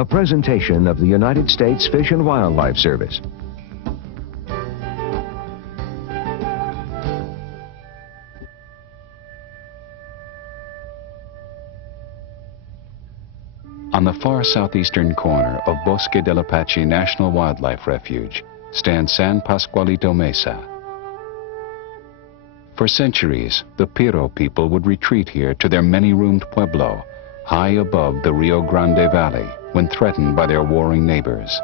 a presentation of the United States Fish and Wildlife Service. On the far southeastern corner of Bosque Del Apache National Wildlife Refuge stands San Pascualito Mesa. For centuries, the Piro people would retreat here to their many-roomed pueblo, high above the Rio Grande Valley, when threatened by their warring neighbors.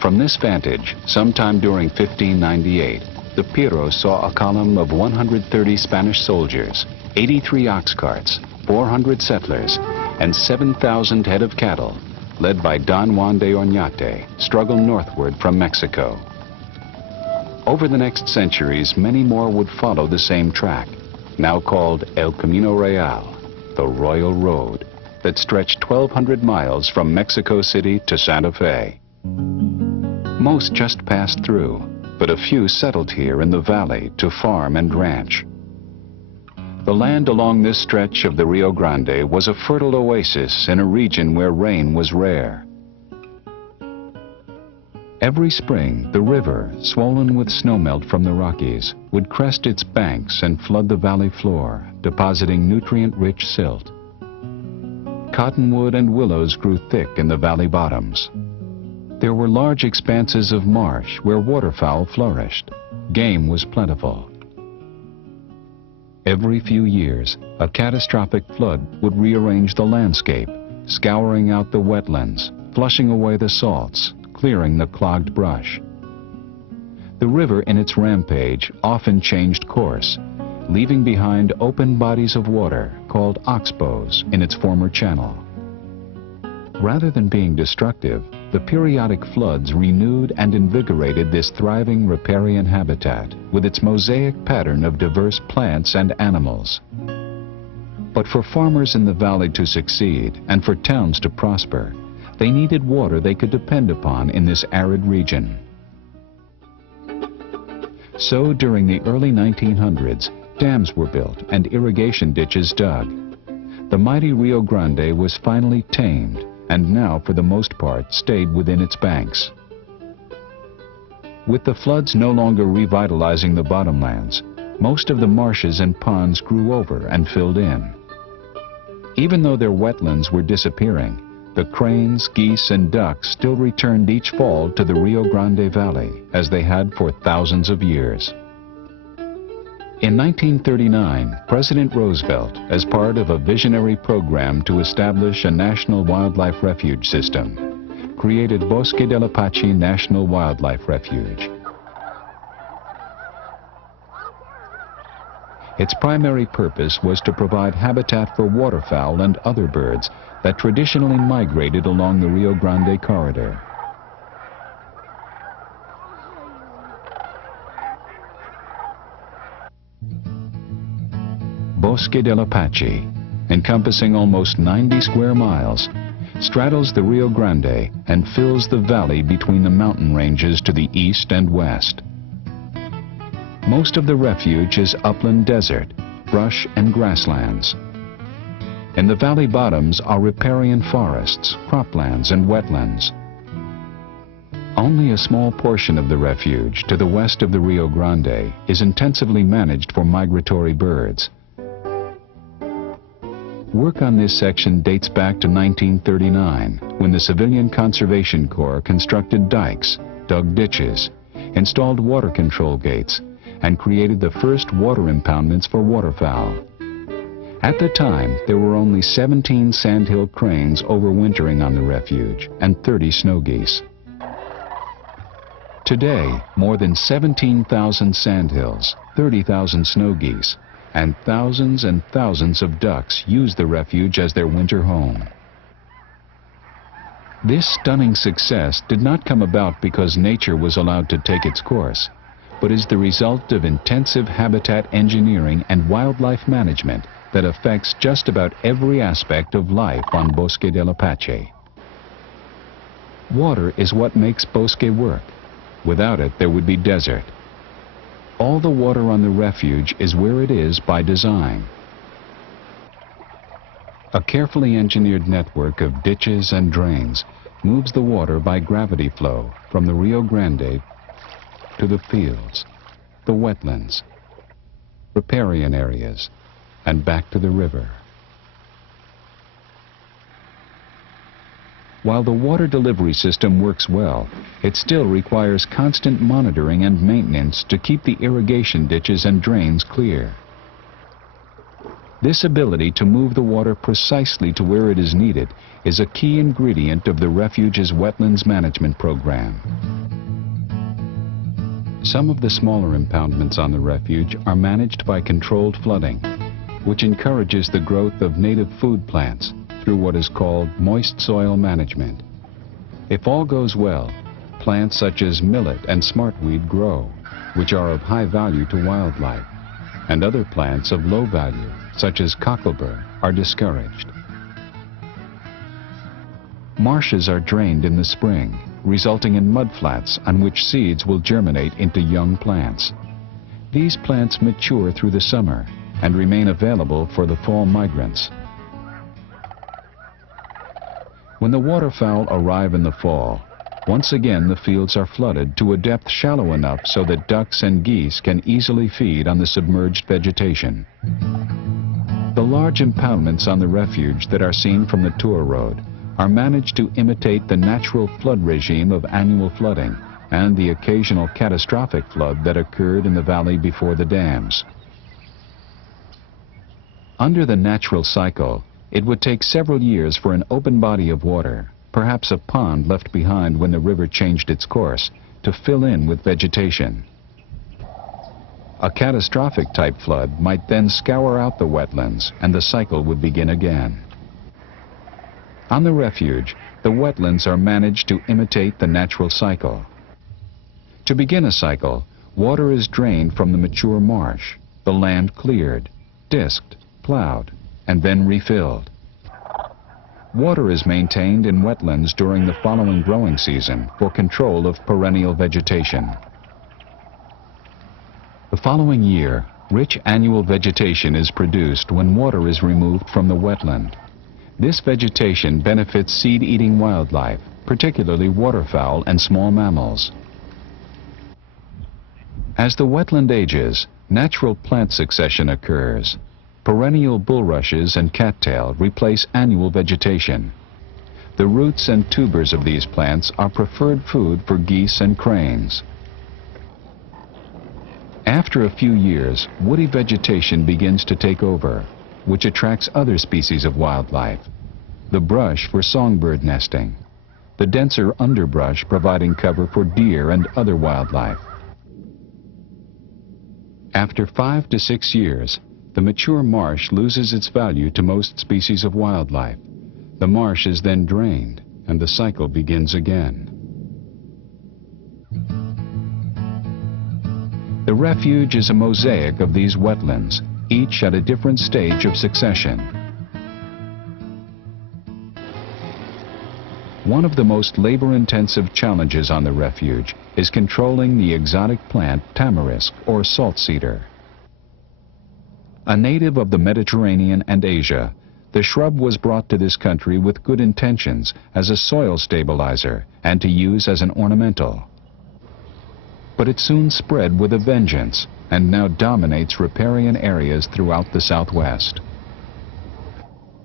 From this vantage, sometime during 1598, the Piro saw a column of 130 Spanish soldiers, 83 ox carts, 400 settlers, and 7,000 head of cattle, led by Don Juan de Oñate, struggle northward from Mexico. Over the next centuries, many more would follow the same track, now called El Camino Real, the Royal Road, that stretched 1,200 miles from Mexico City to Santa Fe. Most just passed through, but a few settled here in the valley to farm and ranch. The land along this stretch of the Rio Grande was a fertile oasis in a region where rain was rare. Every spring, the river, swollen with snowmelt from the Rockies, would crest its banks and flood the valley floor, depositing nutrient-rich silt. Cottonwood and willows grew thick in the valley bottoms. There were large expanses of marsh where waterfowl flourished. Game was plentiful. Every few years, a catastrophic flood would rearrange the landscape, scouring out the wetlands, flushing away the salts, clearing the clogged brush. The river in its rampage often changed course, leaving behind open bodies of water called oxbows in its former channel. Rather than being destructive, the periodic floods renewed and invigorated this thriving riparian habitat with its mosaic pattern of diverse plants and animals. But for farmers in the valley to succeed and for towns to prosper, they needed water they could depend upon in this arid region. So during the early 1900s, dams were built and irrigation ditches dug. The mighty Rio Grande was finally tamed, and now for the most part stayed within its banks. With the floods no longer revitalizing the bottomlands, most of the marshes and ponds grew over and filled in. Even though their wetlands were disappearing, the cranes, geese, and ducks still returned each fall to the Rio Grande Valley, as they had for thousands of years. In 1939, President Roosevelt, as part of a visionary program to establish a national wildlife refuge system, created Bosque del Apache National Wildlife Refuge. Its primary purpose was to provide habitat for waterfowl and other birds that traditionally migrated along the Rio Grande corridor. Bosque del Apache, encompassing almost 90 square miles, straddles the Rio Grande and fills the valley between the mountain ranges to the east and west. Most of the refuge is upland desert, brush and grasslands. In the valley bottoms are riparian forests, croplands and wetlands. Only a small portion of the refuge to the west of the Rio Grande is intensively managed for migratory birds. Work on this section dates back to 1939, when the Civilian Conservation Corps constructed dikes, dug ditches, installed water control gates, and created the first water impoundments for waterfowl. At the time, there were only 17 sandhill cranes overwintering on the refuge and 30 snow geese. Today, more than 17,000 sandhills, 30,000 snow geese, and thousands of ducks use the refuge as their winter home. This stunning success did not come about because nature was allowed to take its course, but is the result of intensive habitat engineering and wildlife management that affects just about every aspect of life on Bosque del Apache. Water is what makes Bosque work. Without it, there would be desert. All the water on the refuge is where it is by design. A carefully engineered network of ditches and drains moves the water by gravity flow from the Rio Grande to the fields, the wetlands, riparian areas, and back to the river. While the water delivery system works well, it still requires constant monitoring and maintenance to keep the irrigation ditches and drains clear. This ability to move the water precisely to where it is needed is a key ingredient of the Refuge's wetlands management program. Some of the smaller impoundments on the Refuge are managed by controlled flooding, which encourages the growth of native food plants through what is called moist soil management. If all goes well, plants such as millet and smartweed grow, which are of high value to wildlife, and other plants of low value, such as cocklebur, are discouraged. Marshes are drained in the spring, resulting in mudflats on which seeds will germinate into young plants. These plants mature through the summer and remain available for the fall migrants. When the waterfowl arrive in the fall, once again the fields are flooded to a depth shallow enough so that ducks and geese can easily feed on the submerged vegetation. The large impoundments on the Refuge that are seen from the tour road are managed to imitate the natural flood regime of annual flooding and the occasional catastrophic flood that occurred in the valley before the dams. Under the natural cycle, it would take several years for an open body of water, perhaps a pond left behind when the river changed its course, to fill in with vegetation. A catastrophic type flood might then scour out the wetlands and the cycle would begin again. On the Refuge, the wetlands are managed to imitate the natural cycle. To begin a cycle, water is drained from the mature marsh, the land cleared, disked, plowed, and then refilled. Water is maintained in wetlands during the following growing season for control of perennial vegetation. The following year, rich annual vegetation is produced when water is removed from the wetland. This vegetation benefits seed-eating wildlife, particularly waterfowl and small mammals. As the wetland ages, natural plant succession occurs. Perennial bulrushes and cattail replace annual vegetation. The roots and tubers of these plants are preferred food for geese and cranes. After a few years, woody vegetation begins to take over, which attracts other species of wildlife. The brush for songbird nesting, the denser underbrush providing cover for deer and other wildlife. After 5 to 6 years, the mature marsh loses its value to most species of wildlife. The marsh is then drained, and the cycle begins again. The Refuge is a mosaic of these wetlands, each at a different stage of succession. One of the most labor-intensive challenges on the Refuge is controlling the exotic plant tamarisk or salt cedar. A native of the Mediterranean and Asia, the shrub was brought to this country with good intentions as a soil stabilizer and to use as an ornamental. But it soon spread with a vengeance and now dominates riparian areas throughout the Southwest.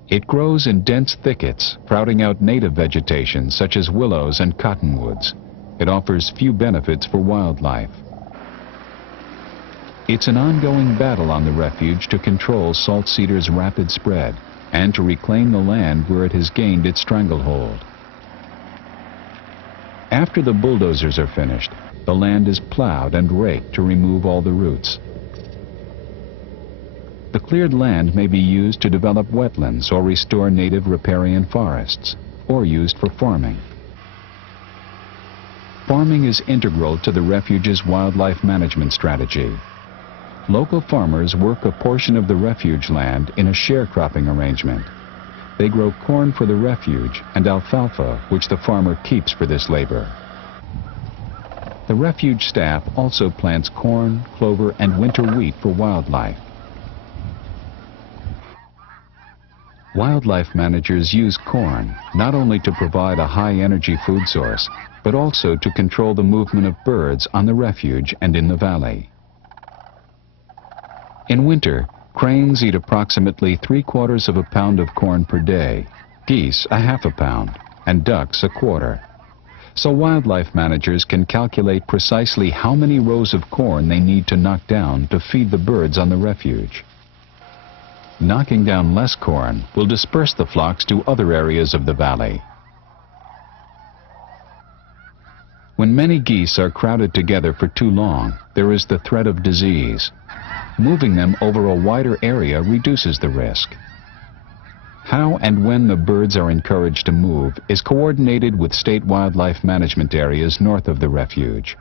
It grows in dense thickets, crowding out native vegetation such as willows and cottonwoods. It offers few benefits for wildlife. It's an ongoing battle on the Refuge to control salt cedar's rapid spread and to reclaim the land where it has gained its stranglehold. After the bulldozers are finished, the land is plowed and raked to remove all the roots. The cleared land may be used to develop wetlands or restore native riparian forests, or used for farming. Farming is integral to the Refuge's wildlife management strategy. Local farmers work a portion of the Refuge land in a sharecropping arrangement. They grow corn for the Refuge and alfalfa, which the farmer keeps for this labor. The Refuge staff also plants corn, clover, and winter wheat for wildlife. Wildlife managers use corn not only to provide a high-energy food source, but also to control the movement of birds on the refuge and in the valley. In winter, cranes eat approximately 3/4 of a pound of corn per day, geese a half a pound, and ducks a quarter. So wildlife managers can calculate precisely how many rows of corn they need to knock down to feed the birds on the refuge. Knocking down less corn will disperse the flocks to other areas of the valley. When many geese are crowded together for too long, there is the threat of disease. Moving them over a wider area reduces the risk. How and when the birds are encouraged to move is coordinated with state wildlife management areas north of the refuge.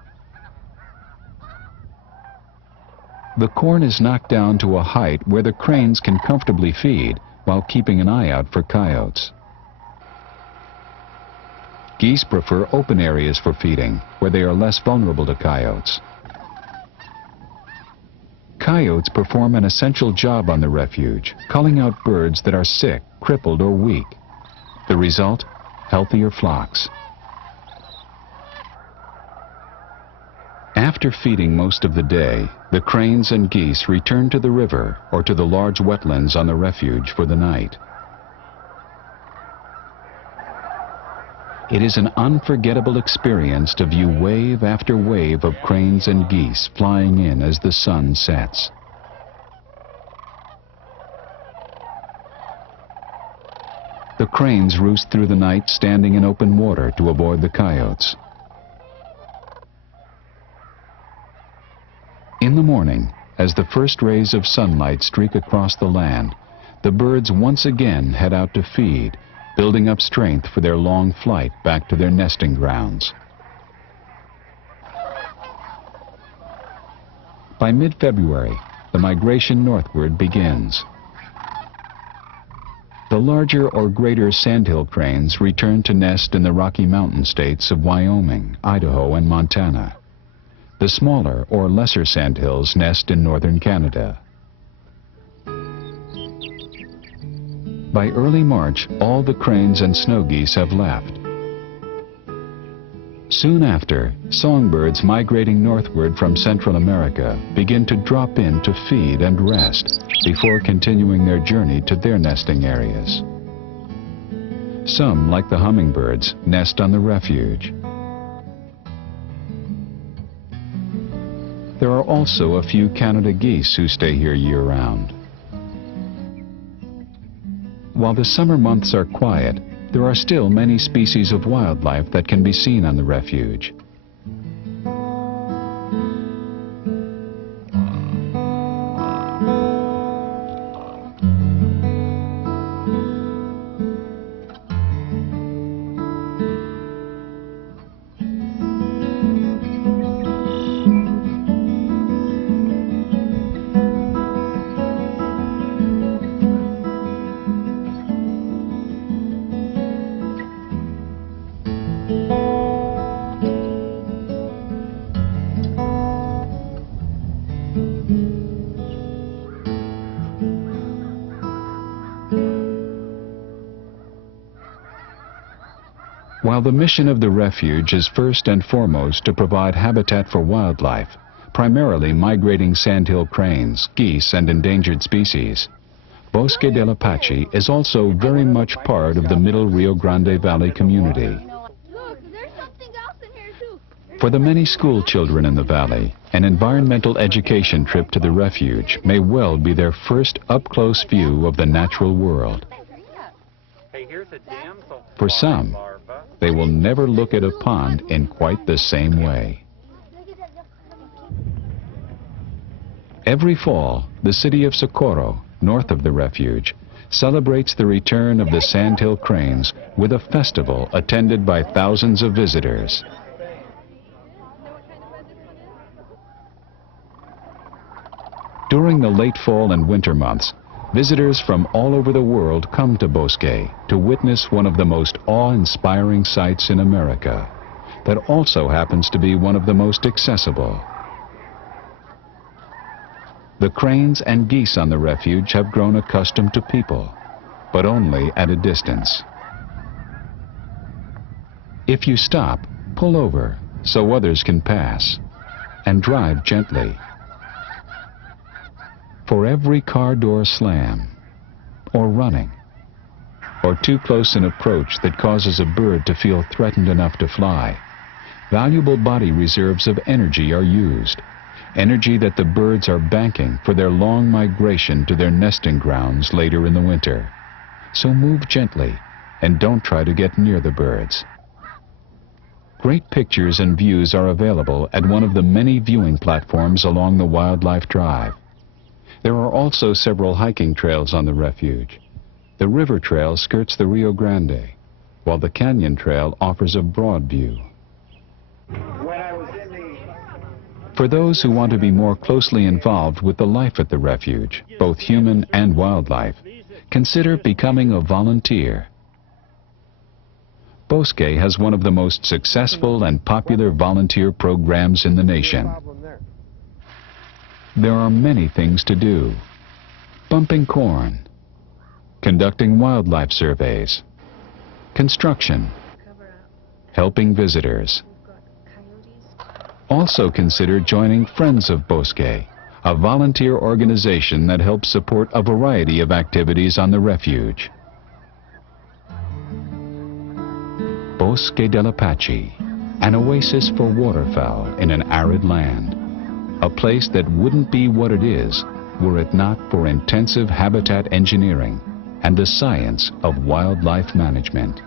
The corn is knocked down to a height where the cranes can comfortably feed while keeping an eye out for coyotes. Geese prefer open areas for feeding, where they are less vulnerable to coyotes. Coyotes perform an essential job on the refuge, culling out birds that are sick, crippled, or weak. The result? Healthier flocks. After feeding most of the day, the cranes and geese return to the river or to the large wetlands on the refuge for the night. It is an unforgettable experience to view wave after wave of cranes and geese flying in as the sun sets. The cranes roost through the night standing in open water to avoid the coyotes. In the morning, as the first rays of sunlight streak across the land, the birds once again head out to feed, building up strength for their long flight back to their nesting grounds. By mid-February, the migration northward begins. The larger or greater sandhill cranes return to nest in the Rocky Mountain states of Wyoming, Idaho, and Montana. The smaller or lesser sandhills nest in northern Canada. By early March, all the cranes and snow geese have left. Soon after, songbirds migrating northward from Central America begin to drop in to feed and rest before continuing their journey to their nesting areas. Some, like the hummingbirds, nest on the refuge. There are also a few Canada geese who stay here year-round. While the summer months are quiet, there are still many species of wildlife that can be seen on the refuge. While the mission of the refuge is first and foremost to provide habitat for wildlife, primarily migrating sandhill cranes, geese, and endangered species, Bosque del Apache is also very much part of the Middle Rio Grande Valley community. For the many school children in the valley, an environmental education trip to the refuge may well be their first up-close view of the natural world. For some, they will never look at a pond in quite the same way. Every fall, the city of Socorro, north of the refuge, celebrates the return of the sandhill cranes with a festival attended by thousands of visitors. During the late fall and winter months, visitors from all over the world come to Bosque to witness one of the most awe-inspiring sights in America that also happens to be one of the most accessible. The cranes and geese on the refuge have grown accustomed to people. but only at a distance. If you stop, pull over so others can pass, and drive gently. For every car door slam, or running, or too close an approach that causes a bird to feel threatened enough to fly, valuable body reserves of energy are used, energy that the birds are banking for their long migration to their nesting grounds later in the winter. So move gently and don't try to get near the birds. Great pictures and views are available at one of the many viewing platforms along the Wildlife Drive. There are also several hiking trails on the refuge. The river trail skirts the Rio Grande, while the canyon trail offers a broad view. For those who want to be more closely involved with the life at the refuge, both human and wildlife, consider becoming a volunteer. Bosque has one of the most successful and popular volunteer programs in the nation. There are many things to do: bumping corn, conducting wildlife surveys, construction, helping visitors. Also consider joining Friends of Bosque, a volunteer organization that helps support a variety of activities on the refuge. Bosque del Apache, an oasis for waterfowl in an arid land. A place that wouldn't be what it is were it not for intensive habitat engineering and the science of wildlife management.